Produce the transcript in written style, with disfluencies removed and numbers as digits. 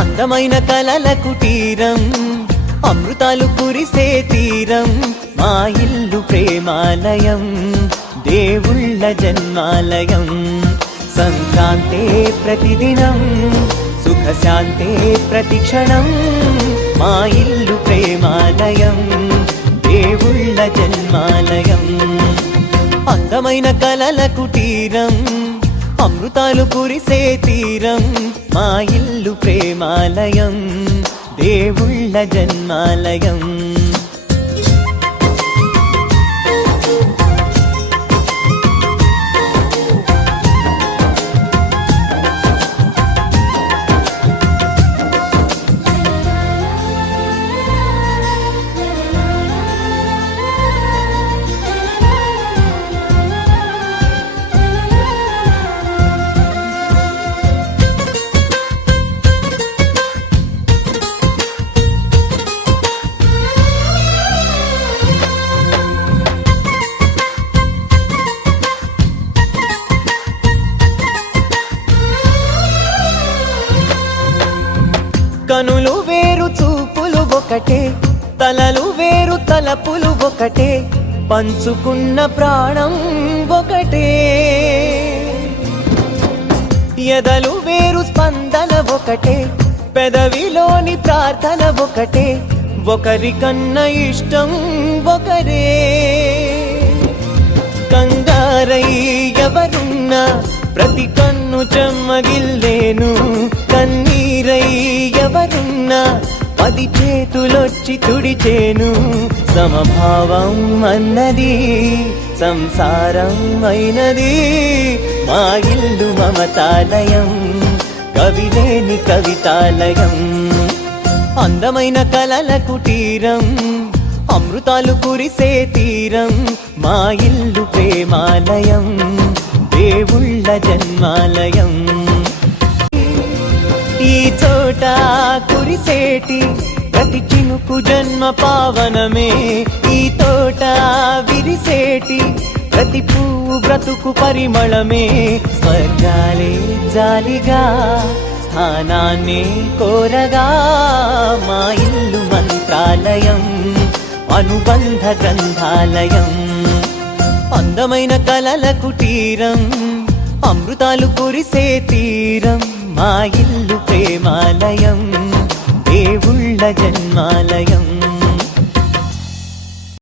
అందమైన కలల కుటీరం, అమృతాలు కురిసే తీరం, మా ఇల్లు ప్రేమాలయం, దేవుళ్ళ జన్మాలయం. సంక్రాంతే ప్రతిదినం, సుఖశాంతే ప్రతిక్షణం, మా ఇల్లు ప్రేమాలయం, దేవుళ్ళ జన్మాలయం. అందమైన కలల కుటీరం, అమృతాలు కురిసే తీరం, మా ఇల్లు ప్రేమాలయం, దేవుళ్ళ జన్మాలయం. కనులు వేరు చూపులు ఒకటే, తలలు వేరు తలపులు ఒకటే, పంచుకున్న ప్రాణం ఒకటే. ఎదలు వేరు స్పందన ఒకటే, పెదవిలోని ప్రార్థన ఒకటే, ఒకరికన్నా ఇష్టం ఒకరే. కంగారై ఎవరున్నా ప్రతి కన్ను చెమ్మగిల్లేను, కన్నీరై ఎవరున్నా 10 చేతులొచ్చి తుడిచేను. సమభావం అన్నది సంసారం అయినది, మా ఇల్లు మమతాలయం, కవిలేని కవితాలయం. అందమైన కలల కుటీరం, అమృతాలు కురిసే తీరం, మా ఇల్లు ప్రేమాలయం, దేవుళ్ళ జన్మాలయం. ఈ చోట కురిసేటి ప్రతి చినుకు జన్మ పావనమే, ఈ తోట విరిసేటి ప్రతి పువ్వు బ్రతుకు పరిమళమే. స్వర్గాలే జాలిగా స్థానాన్ని కోరగా, మా ఇల్లు మంత్రాలయం, అనుబంధ గ్రంథాలయం. అందమైన కలల కుటీరం, అమృతాలు కురిసే తీరం, మా ఇల్లు ప్రేమాలయం, దేవుళ్ళ జన్మాలయం.